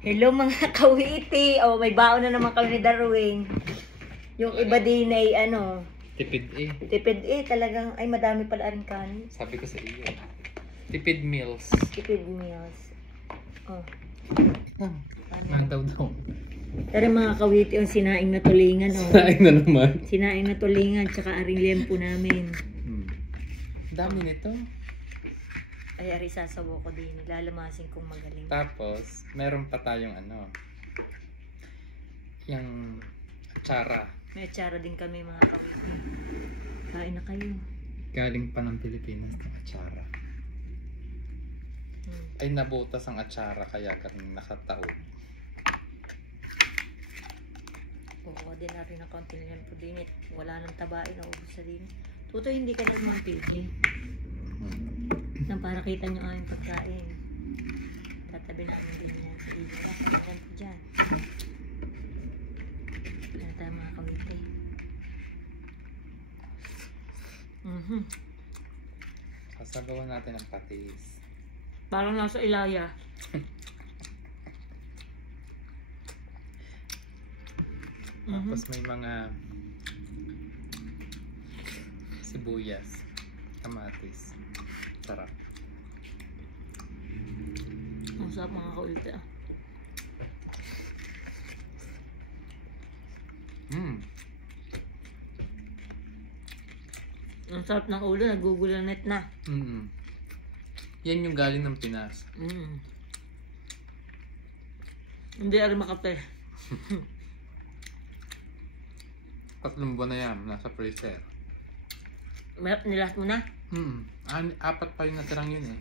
Hello mga kawiti. Oh, may baon na naman kami ni Darwin. Yung iba din ay ano. Tipid eh. Tipid eh. Talagang ay madami pala rin kanin. Sabi ko sa iyo. Tipid meals. Tipid meals. Oh. Mandaw daw. Pero mga kawiti yung sinaing na tulingan. Oh. Sinaing na naman. Sinaing na tulingan. Tsaka aring lempo namin. Dami nito. Ay, ari sasawo ko din. Lalamasin kong magaling. Tapos, meron pa tayong ano. Yung atsara. May atsara din kami mga kawiti. Kain na kayo. Galing pa ng Pilipinas ng atsara. Ay nabutas ang atsara kaya kami nakataob. Oo, din natin ang konti niyan po din. Wala nang tabain. Naubos na din. Tutoy, hindi ka naman pilgi. Nang para kita nyo ang pagkain. Tatabi namin din yan. Sige na. Tingnan po dyan. Kaya tayo mga kawite. Sasabawan natin ang patis. Parang nasa Ilaya. Tapos may mga sibuyas, kamatis. Sarap. Ang sarap mga kawite. Ang sarap ng ulo, nagugulanet na. Yan yung galing ng Pinas. Hindi ari Makate. 3 buwan na yan, nasa freezer. Nilas mo na? 4 pa yung natirang yun eh.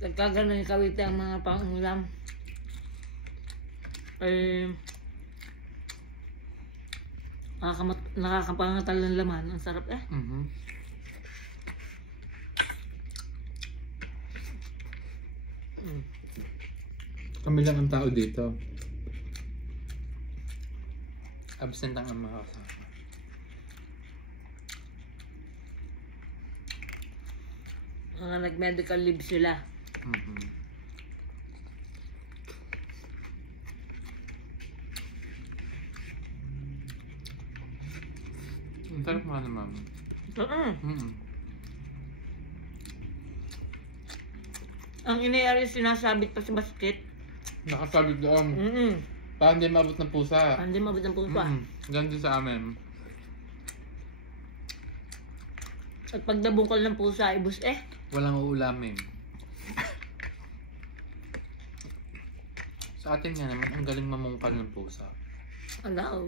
Nagkagano yung kawite ang mga pangulam. Ay nakakapangatal ng laman. Ang sarap eh. Kami lang ang tao dito. Absent ang mga kasama. Mga nag-medical leave sila. Ang sarap nga naman. Ang inayari sinasabit pa sa basket. Nakasabit doon. Para hindi mabot ng pusa. Para hindi mabot ng pusa. Ganun din sa amin. At pag nabungkol ng pusa, ibus eh. Walang uulamin. Sa atin nga naman, ang galing mamungkal ng pusa. Alaw.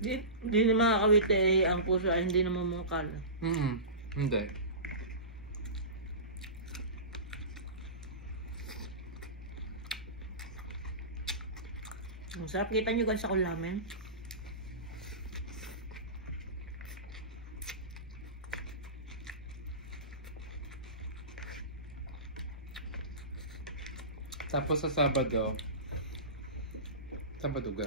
Hindi na mga kawite ang puso ay hindi na mamungkal. Hindi. Ang sarap, kita nyo gan sa kulamin. Tapos sa Sabado ga. Sabado.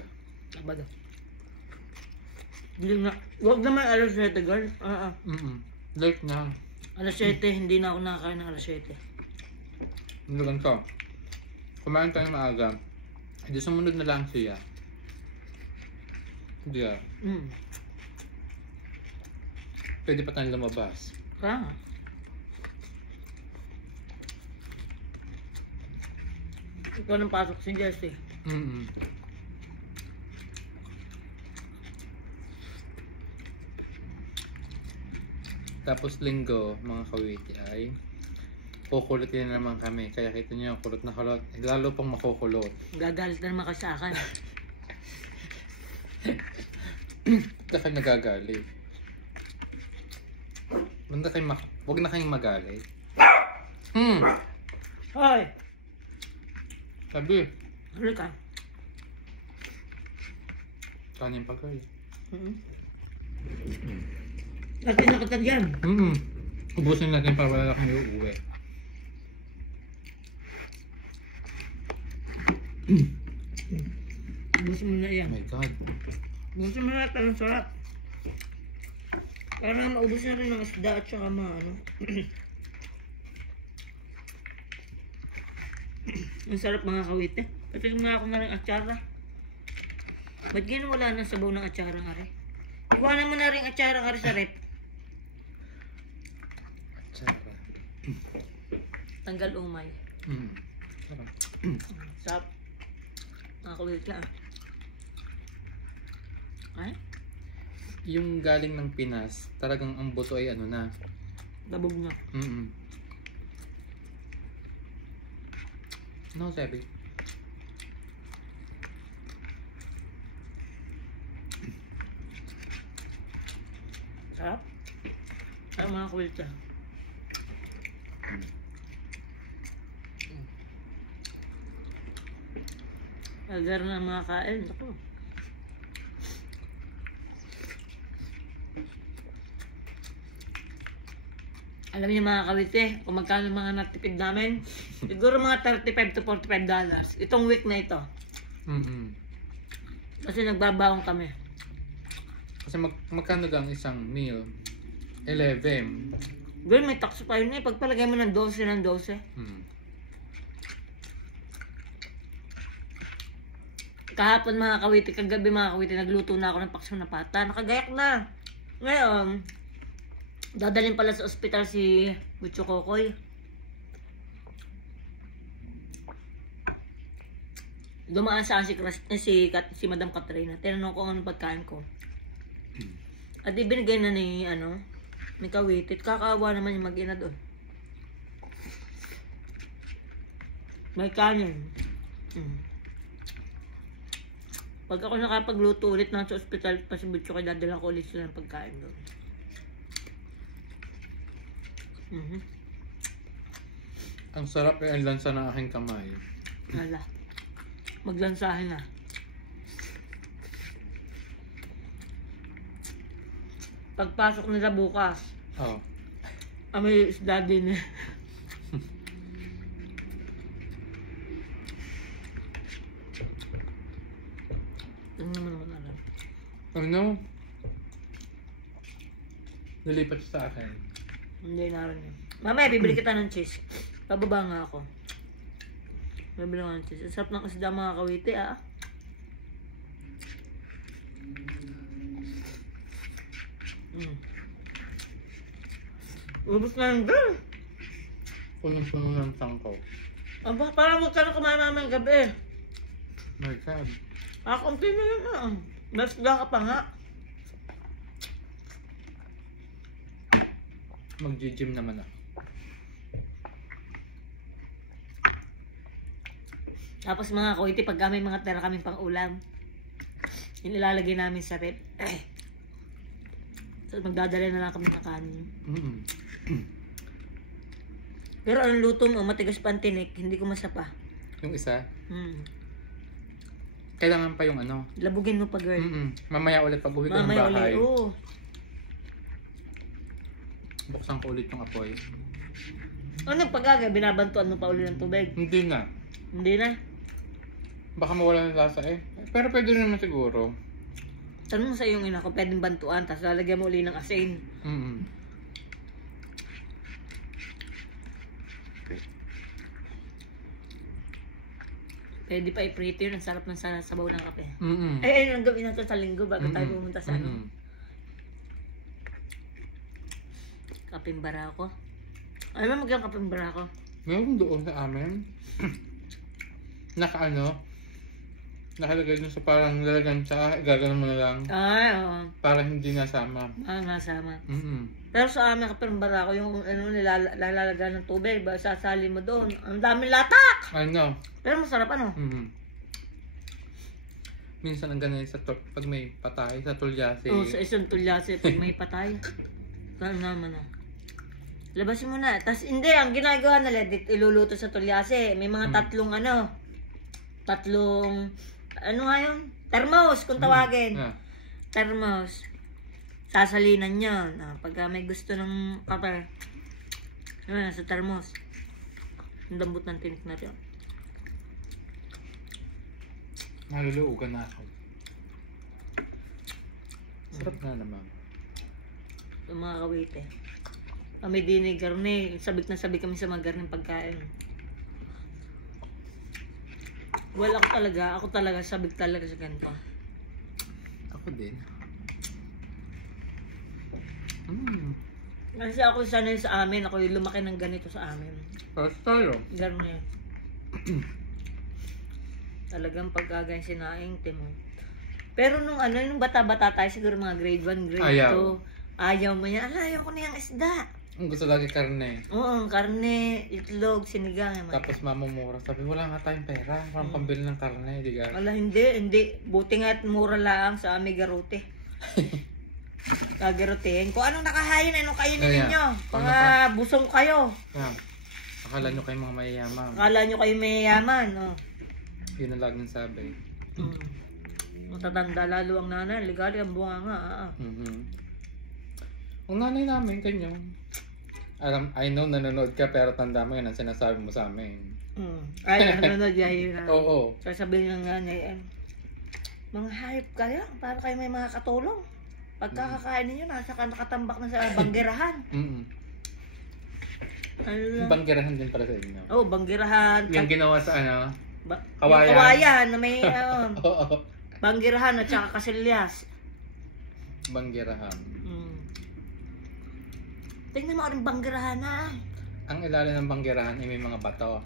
Hindi na. Huwag naman alas 7 girl. Late na. Alas 7, hindi na ako nakakain ng alas 7. Ano ganito? Kumain tayo maaga. Hindi sumunod na lang siya. Hindi ah. Pwede pa tayong lumabas. Kaya. Ikaw nang pasok si Jessie. Tapos linggo, mga kawiti ay kukulitin na naman kami. Kaya kita nyo, kulot na kulot. Lalo pang makukulot. Gagalit na naman kasi sa akin. Huwag na kayo nagagalit. Huwag na kayong magalit. Hoy! Sabi. Huli ka. Kanin pa kayo. Natin na kita dyan. Ubusin natin para wala kami uuwi. Busin mo na Oh yan. my God. Busin mo na ito. Ang sarap. Para maubos na rin ng isda at saka mga ano. Ang sarap mga kawite. Patigam na ako na rin atsara. Ba't wala na sabaw ng atsara nga rin? Iwanan mo na rin atsara nga rin sa rep. Sarap. Tanggal umay. Sarap. Sarap. Mga kawite ah. Ay? Yung galing ng Pinas, talagang ang buto ay ano na. Labog na. No, sabi. Sarap. Ay mga kawite. Agar na mga kain. Ako. Alam niyo mga kawite, kung magkano mga natipid namin, siguro mga $35 to $45. Itong week na ito. Kasi nagbabaong kami. Kasi magkano lang isang meal? 11. Girl, may tax pa yun eh. Pagpalagay mo ng 12 ng 12. Kahapon mga kawite, kagabi mga kawite, nagluto na ako ng pakso na pata. Nakagayak na. Ngayon, dadalhin pala sa ospital si Butcho Kokoy. Dumaan sa akin si Madam Katrina. Tinanong ko anong pagkain ko. At ibinigay na ni Kawite. Kakaawa naman yung mag-ina doon. May kanin. Pag ako nakapagluto ulit na sa ospital, pa si Butcho, kaya dadala ko ulit sila ng pagkain doon. Ang sarap ay ang lansa ng aking kamay. Hala. Maglansahin na. Pagpasok nila bukas, Oh. may isda din eh. Ano naman alam? Ano? Nilipat siya sa akin. Hindi na rin yun. Mamaya, bibili kita ng cheese. Pababa nga ako. Bibili nga ng cheese. Ang sarap ng isda mga kawite ah. Ubus na yung girl. Punong-puno ng tangko. Aba, parang magkano kumain namin gabi. My God. Kunti na yun ah. Nasda ka pa nga. Mag-gym naman ako. Tapos mga kawite, pag may mga tira kaming pang ulam, inilalagay namin sa rep. So magdadala na lang kami ng kanin. Pero ang luto mo, matigas pa ang tinik, hindi ko masapa. Yung isa? Kailangan pa yung Labugin mo pa, girl. Mamaya ulit pag uwi ko ng Mamaya bahay. ulit, oo. Buksan ko ulit yung apoy. Ano pag-aga? Binabantuan mo pa ulit ng tubig? Hindi na. Hindi na. Baka mawala ng lasa eh. Pero pwede naman siguro. Tanong mo sa iyong ina kung pwedeng bantuan, tapos lalagyan mo ulit ng asin. Pwede pa iprito yun. Ang sarap ng sabaw ng kape. Ay, ang gawin natin sa linggo bago tayo pumunta sa Kapeng Barako. Ay, may magandang Kapeng Barako. Meron doon sa amin. Nakalagay dun sa parang lalagyan sa gagawin mo na lang. Ay, oo. Para hindi nasama. Nasama. Pero sa amin Kapeng Barako, yung nilalagyan ng tubig, sasali mo doon. Ang daming latak! Pero masarap Minsan ang ganun pag may patay sa tulyase. Oo, sa isang tulyase pag may patay. Ganun naman Labasin mo na. Tapos hindi, ang ginagawa nila, iluluto sa tulyase. May mga tatlong nga yun? Thermos, kung tawagin. Thermos. Sasalinan yun. Pag may gusto ng kape. Sa thermos. Ang lambot ng tinik na rin. Naluluugan na ako. Sarap na naman. Yung mga kawite. Kami din eh, garne. Sabik na sabik kami sa mga garneng pagkain. Well, ako talaga, sabik talaga sa ganito. Ako din. Kasi ako sanay sa amin, ako yung lumaki ng ganito sa amin. First tayo. Garne. Talagang pagkagayin sinaing, timo. Pero nung bata-bata tayo, siguro mga grade 1, grade 2, ayaw mo yan. Ayaw ko na yung isda. Gusto lagi karne. Oo, karne, itlog, sinigang. Tapos mamumura. Sabi, wala nga tayong pera. Walang pambili ng karne. Di ka? Wala, hindi. Buti nga at mura lang sa aming garote. Kagarotehin. Kung anong nakahain, anong kainin ninyo. Mga busong kayo. Yeah. Akala nyo kayong mga mayayaman. Akala nyo kayo mayayaman. Oh. Yun ang laging sabi. Matatanda lalo ang nanay. Ligali ang bunga nga. Ang nanay namin, ganyan. I know nanonood ka pero tanda mo yun ang sinasabi mo sa amin. Ay, nanonood yahin na. Oo. Sasabihin ng nanay, mga hayop kayo, para kayo may mga katulong. Pagkakakain ninyo, nasa nakatambak na sa banggerahan. Banggerahan din pala sa inyo. Oo, banggerahan. Yung ginawa sa ano? Kawayan. Kawayan na may Oo. banggerahan at saka kasilyas. Banggerahan. Tingnan mo rin banggerahan na. Ang ilalim ng banggerahan ay may mga bato.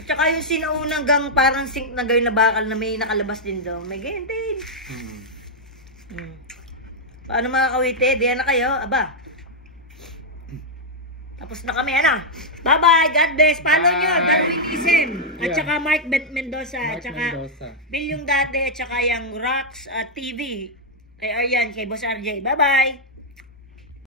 At saka yung sinaunang gang parang sink na gawin na bakal na may nakalabas din daw. May ganyan din. Paano mga kawite? Diyan na kayo? Aba. Tapos na kami, Bye-bye, God bless. Follow nyo, Darwinism. At saka Mark Mendoza. At saka Bill yung dati. At saka yung Rocks TV. Kay Aryan, kay Boss RJ. Bye-bye.